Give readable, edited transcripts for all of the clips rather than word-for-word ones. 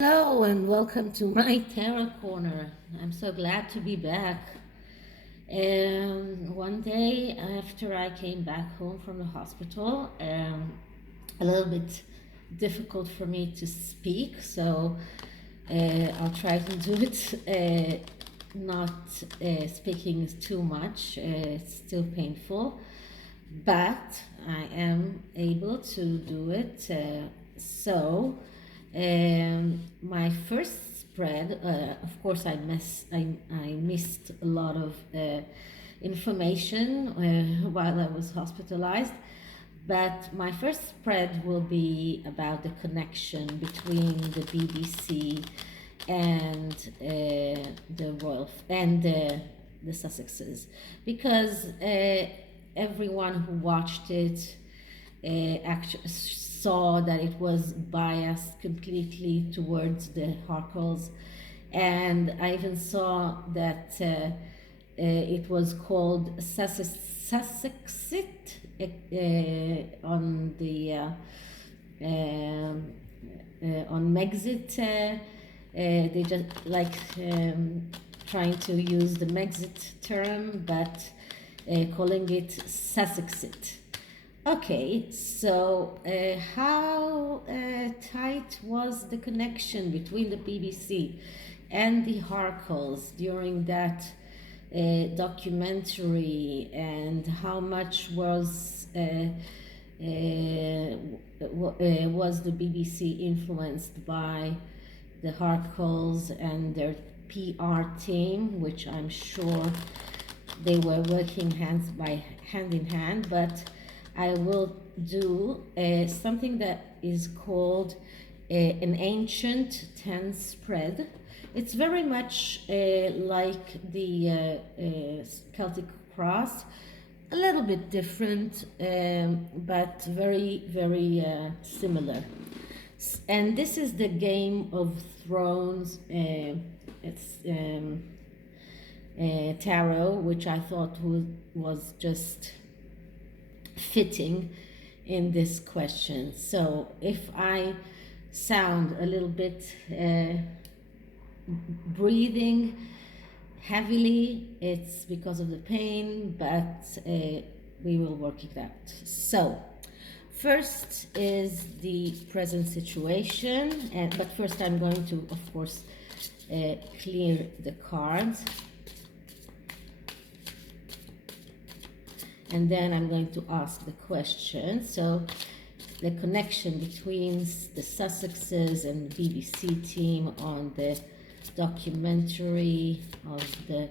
Hello and welcome to my tarot corner. I'm so glad to be back. One day after I came back home from the hospital, a little bit difficult for me to speak, so I'll try to do it not speaking too much. It's still painful, but I am able to do it. My first spread, of course, I missed a lot of information while I was hospitalized. But my first spread will be about the connection between the BBC and the Royal and the Sussexes, because everyone who watched it actually saw that it was biased completely towards the harkles, and I even saw that it was called Sussexit on the on Megxit. They just like trying to use the Megxit term, but calling it Sussexit. Okay, so how tight was the connection between the BBC and the harkles during that documentary, and how much was the BBC influenced by the harkles and their PR team, which I'm sure they were working hand in hand. But I will do something that is called an ancient 10 spread. It's very much like the Celtic cross, a little bit different, but very, very similar. And this is the Game of Thrones. It's tarot, which I thought was just fitting in this question. So if I sound a little bit breathing heavily, it's because of the pain, but we will work it out. So first is the present situation, but first I'm going to, of course, clear the cards. And then I'm going to ask the question. So the connection between the Sussexes and BBC team on the documentary of the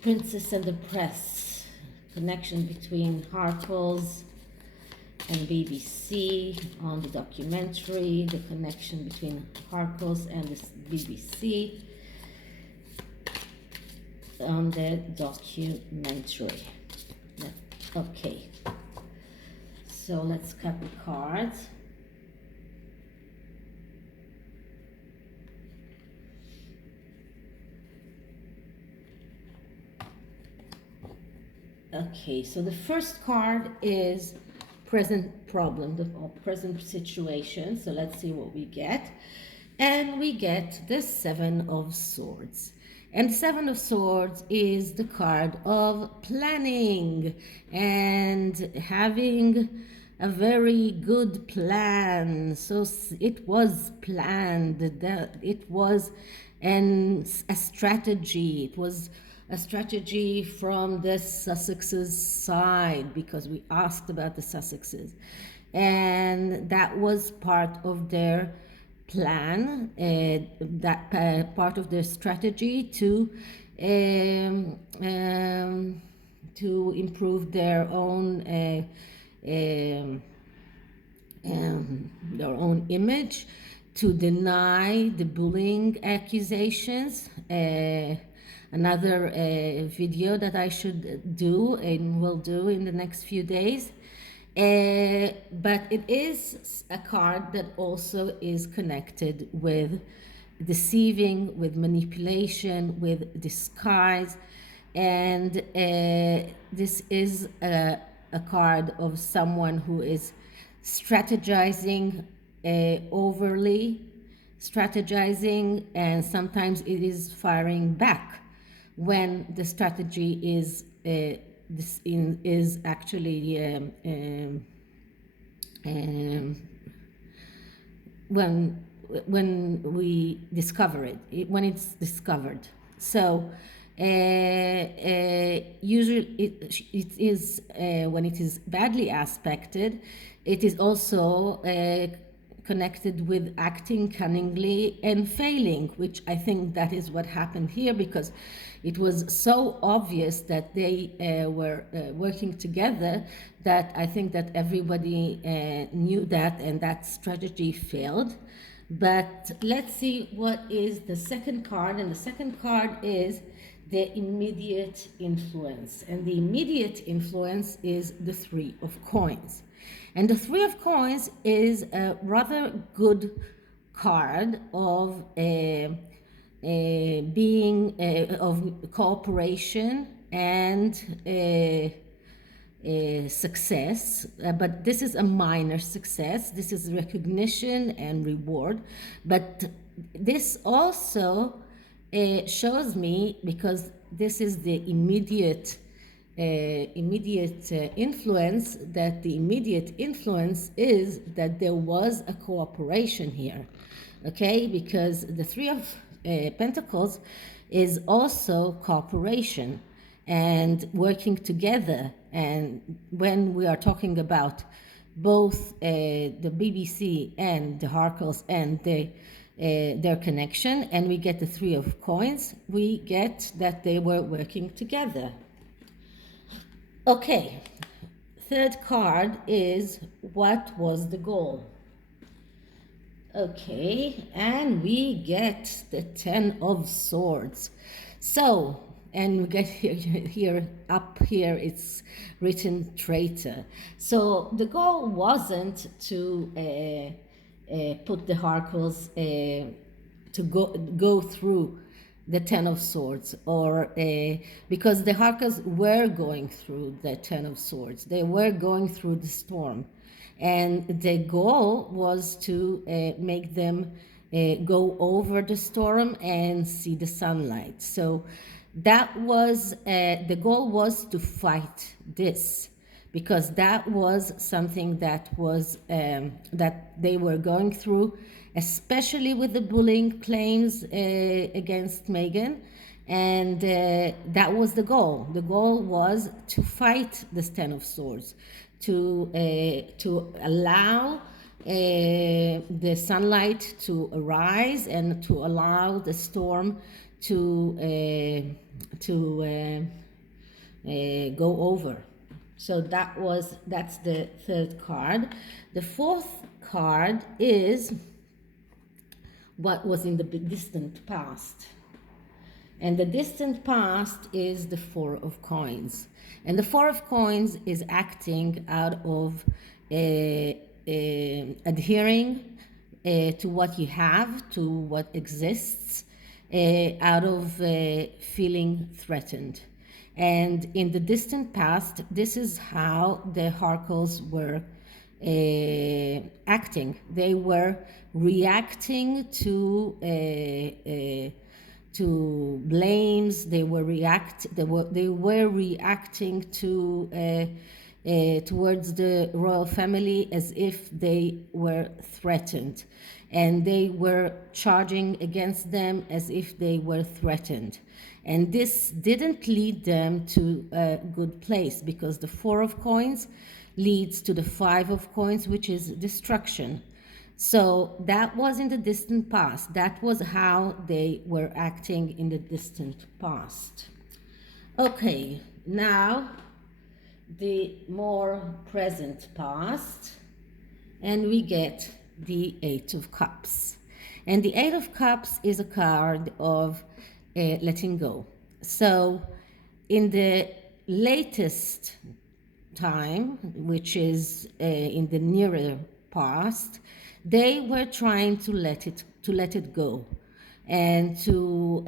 Princess and the Press, connection between harkles and BBC on the documentary, the connection between harkles and the BBC on the documentary. Okay, so let's cut the cards. Okay, so the first card is present problem, or present situation. So let's see what we get. And we get the Seven of Swords. And Seven of Swords is the card of planning and having a very good plan. So it was planned, that it was a strategy. It was a strategy from the Sussexes side, because we asked about the Sussexes. And that was part of their plan, part of their strategy to improve their own image, to deny the bullying accusations. Another video that I should do and will do in the next few days. But it is a card that also is connected with deceiving, with manipulation, with disguise. And this is a card of someone who is strategizing overly strategizing, and sometimes it is firing back when the strategy is actually um, when we discover when it's discovered. So usually it is when it is badly aspected, it is also connected with acting cunningly and failing, which I think that is what happened here, because it was so obvious that they were working together, that I think that everybody knew that, and that strategy failed. But let's see what is the second card, and the second card is the immediate influence, and the immediate influence is the Three of Coins. And the Three of Coins is a rather good card of being of cooperation and success, but this is a minor success. This is recognition and reward, but this also shows me, because this is the immediate influence, that the immediate influence is that there was a cooperation here, okay? Because the Three of Pentacles is also cooperation and working together. And when we are talking about both the BBC and the harkles and their connection, and we get the Three of Coins, we get that they were working together. Okay, third card is what was the goal? Okay, and we get the Ten of Swords. So, and we get here up here it's written traitor. So the goal wasn't to put the harkles to go through the Ten of Swords, or because the harkles were going through the Ten of Swords, they were going through the storm, and the goal was to make them go over the storm and see the sunlight. So that was the goal, was to fight this, because that was something that was that they were going through, especially with the bullying claims against Meghan, and that was the goal. The goal was to fight the Ten of Swords, to allow the sunlight to arise, and to allow the storm to go over. So that's the third card. The fourth card is what was in the distant past. And the distant past is the Four of Coins. And the Four of Coins is acting out of adhering to what you have, to what exists, out of feeling threatened. And in the distant past, this is how the harkles were acting. They were reacting to blames. They were reacting to towards the royal family as if they were threatened, and they were charging against them as if they were threatened. And this didn't lead them to a good place, because the Four of Coins leads to the Five of Coins, which is destruction. So that was in the distant past. That was how they were acting in the distant past. Okay, now the more present past, and we get the Eight of Cups. And the Eight of Cups is a card of letting go. So in the latest time, which is in the nearer past, they were trying to let it go, and to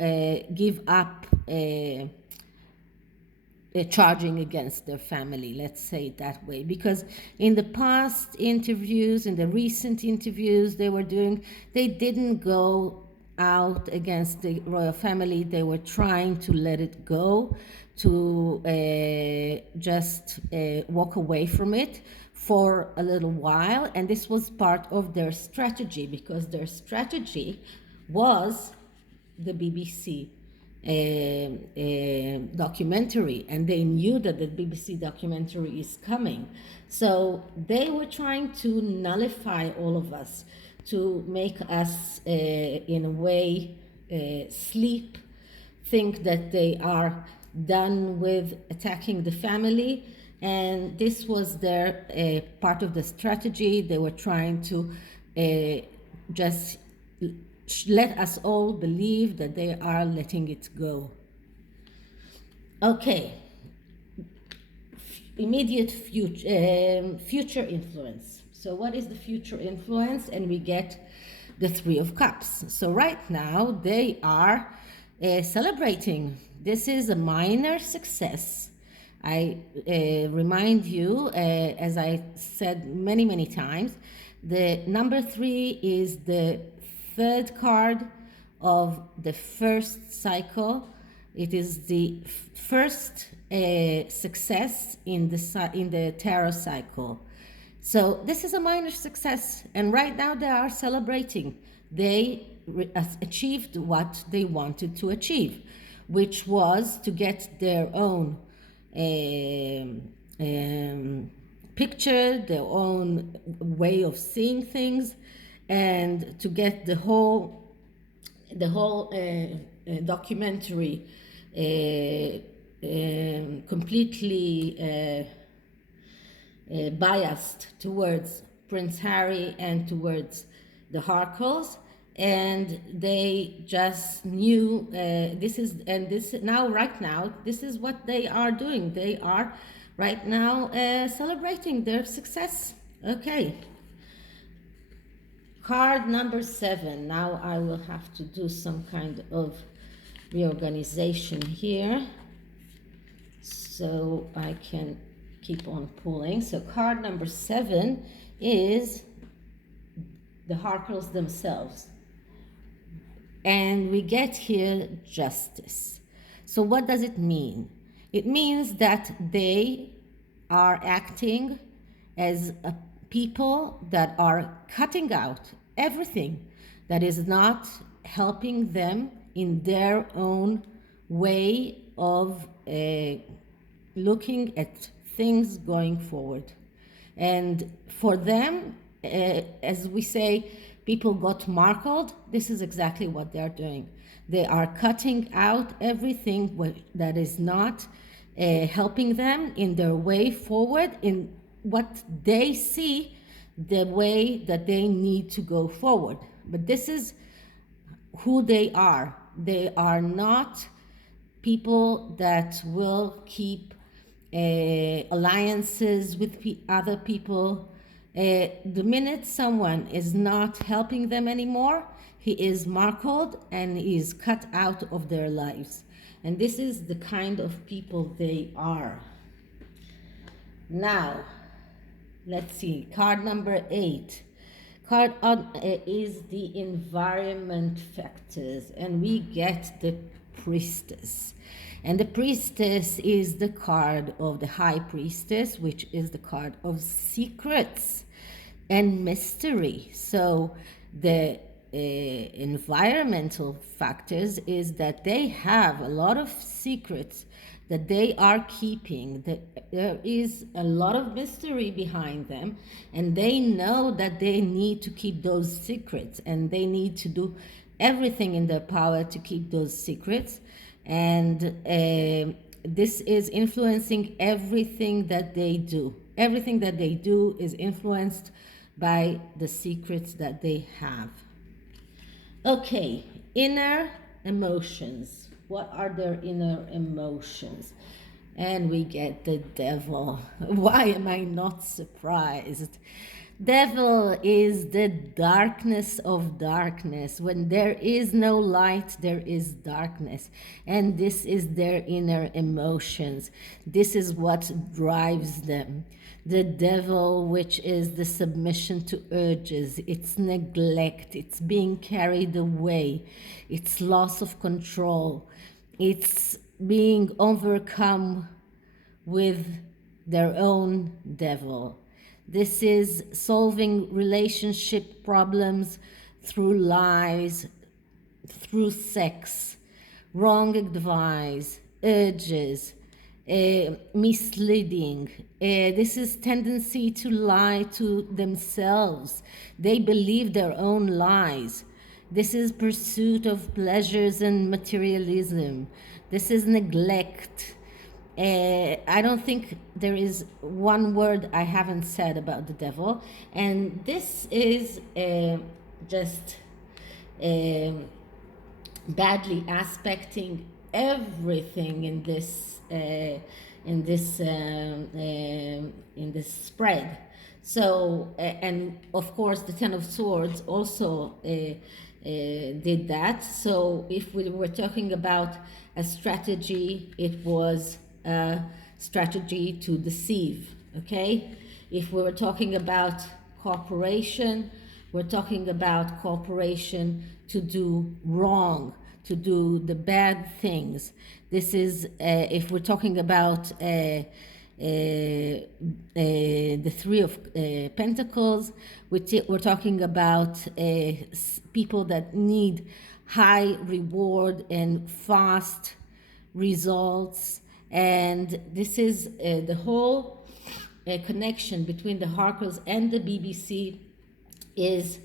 give up charging against their family, let's say it that way. Because in the past interviews, in the recent interviews they didn't go out against the royal family. They were trying to let it go, to just walk away from it for a little while. And this was part of their strategy, because their strategy was the BBC documentary, and they knew that the BBC documentary is coming. So they were trying to nullify all of us, to make us, in a way, sleep, think that they are done with attacking the family. And this was their part of the strategy. They were trying to just let us all believe that they are letting it go. Okay, immediate future influence. So what is the future influence? And we get the Three of Cups. So right now they are celebrating. This is a minor success. I remind you, as I said many times, the number 3 is the third card of the first cycle. It is the first success in the tarot cycle. So this is a minor success, and right now they are celebrating. They achieved what they wanted to achieve, which was to get their own picture, their own way of seeing things, and to get the whole documentary completely biased towards Prince Harry and towards the Harkles. And they just knew right now this is what they are doing. They are right now celebrating their success. Okay, card number 7. Now I will have to do some kind of reorganization here so I can keep on pulling. So card number 7 is the Harkles themselves. And we get here justice. So what does it mean? It means that they are acting as a people that are cutting out everything that is not helping them in their own way of looking at things going forward. And for them, as we say, people got marked. This is exactly what they're doing. They are cutting out everything that is not helping them in their way forward, in what they see, the way that they need to go forward. But this is who they are. They are not people that will keep alliances with other people. The minute someone is not helping them anymore, he is marked and is cut out of their lives. And this is the kind of people they are. Now, let's see, card number 8. Card is the environment factors, and we get the Priestess. And the Priestess is the card of the High Priestess, which is the card of secrets and mystery. So the environmental factors is that they have a lot of secrets that they are keeping, that there is a lot of mystery behind them, and they know that they need to keep those secrets, and they need to do everything in their power to keep those secrets. And this is influencing everything that they do. Everything that they do is influenced by the secrets that they have. Okay, inner emotions. What are their inner emotions? And we get the Devil. Why am I not surprised? Devil is the darkness of darkness. When there is no light, there is darkness. And this is their inner emotions. This is what drives them. The devil, which is the submission to urges, it's neglect, it's being carried away, it's loss of control, it's being overcome with their own devil. This is solving relationship problems through lies, through sex, wrong advice, urges, misleading. This is tendency to lie to themselves. They believe their own lies. This is pursuit of pleasures and materialism. This is neglect. I don't think there is one word I haven't said about the devil. And this is just badly aspecting everything in this spread. So and of course the Ten of Swords also did that. So if we were talking about a strategy, it was a strategy to deceive. Okay, if we were talking about cooperation, we're talking about cooperation to do wrong, to do the bad things. This is if we're talking about the Three of Pentacles, we're talking about people that need high reward and fast results. And this is the whole connection between the harkles and the BBC is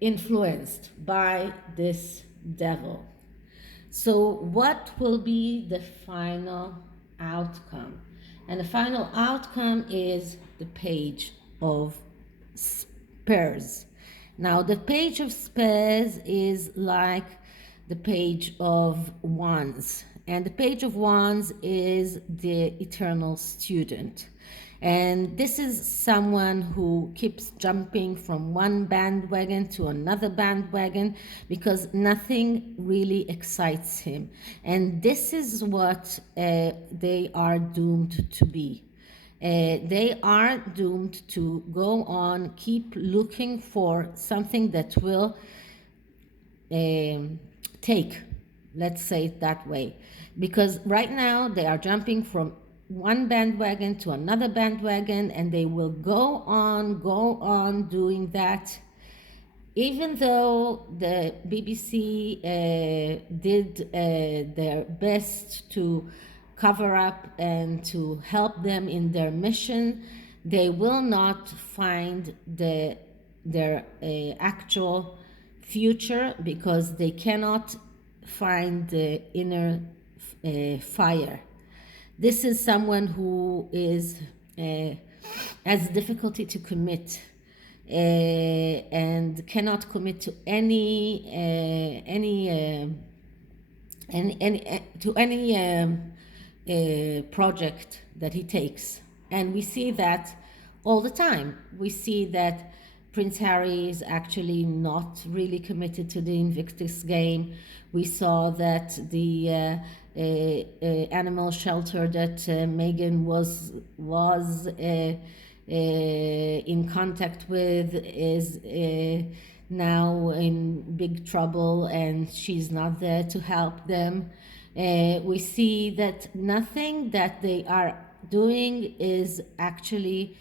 influenced by this devil. So what will be the final outcome? And the final outcome is the Page of Spears. Now the Page of Spears is like the Page of Wands. And the Page of Wands is the eternal student. And this is someone who keeps jumping from one bandwagon to another bandwagon because nothing really excites him. And this is what they are doomed to be. They are doomed to go on, keep looking for something that will take, let's say it that way. Because right now they are jumping from one bandwagon to another bandwagon, and they will go on doing that, even though the BBC did their best to cover up and to help them in their mission. They will not find their actual future because they cannot find the inner fire. This is someone who is has difficulty to commit and cannot commit to any project that he takes. And we see that all the time. We see that Prince Harry is actually not really committed to the Invictus game. We saw that the animal shelter that Meghan was in contact with is now in big trouble, and she's not there to help them. We see that nothing that they are doing is actually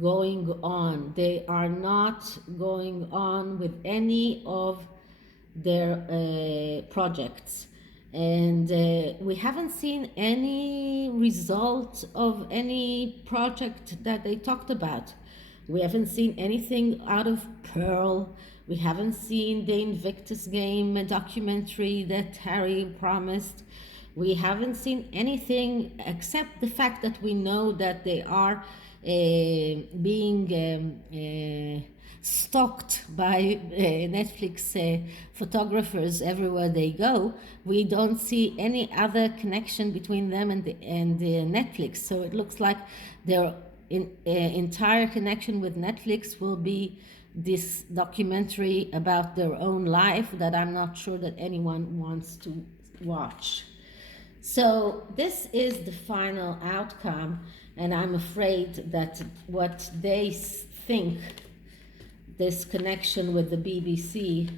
going on. They are not going on with any of their projects, and we haven't seen any result of any project that they talked about. We haven't seen anything out of Pearl. We haven't seen the Invictus game, a documentary that Harry promised. We haven't seen anything except the fact that we know that they are being stalked by Netflix photographers everywhere they go. We don't see any other connection between them and the Netflix. So it looks like they're entire connection with Netflix will be this documentary about their own life that I'm not sure that anyone wants to watch. So this is the final outcome, and I'm afraid that what they think this connection with the BBC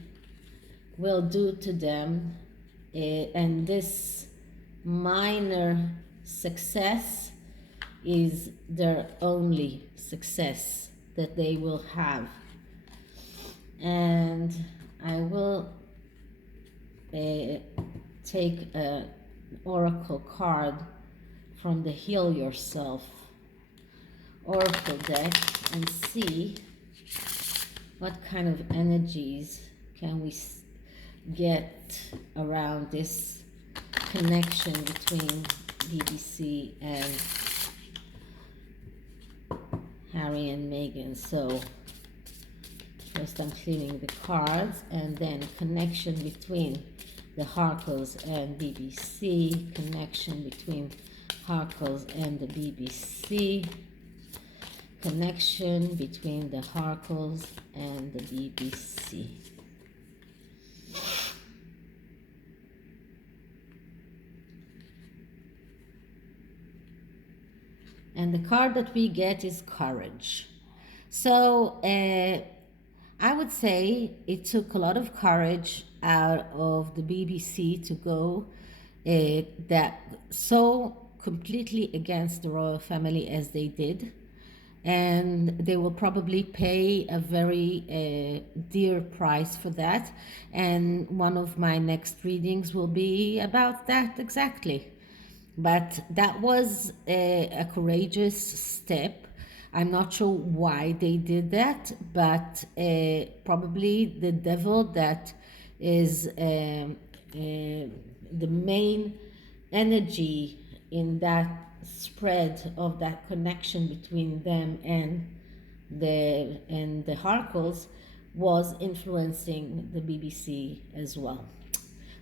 will do to them, and this minor success is their only success that they will have. And I will take an oracle card from the Heal Yourself oracle deck and see what kind of energies can we get around this connection between BBC and Harry and Meghan. So first I'm cleaning the cards, and then connection between the Harkles and BBC, connection between Harkles and the BBC, connection between the Harkles and the BBC. And the card that we get is Courage. So I would say it took a lot of courage out of the BBC to go that so completely against the royal family as they did. And they will probably pay a very dear price for that. And one of my next readings will be about that exactly. But that was a courageous step. I'm not sure why they did that, but probably the devil that is the main energy in that spread of that connection between them and the Harkles was influencing the BBC as well.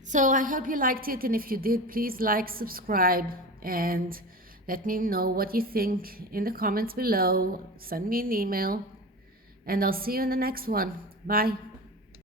So I hope you liked it, and if you did, please like, subscribe, and let me know what you think in the comments below. Send me an email, and I'll see you in the next one. Bye.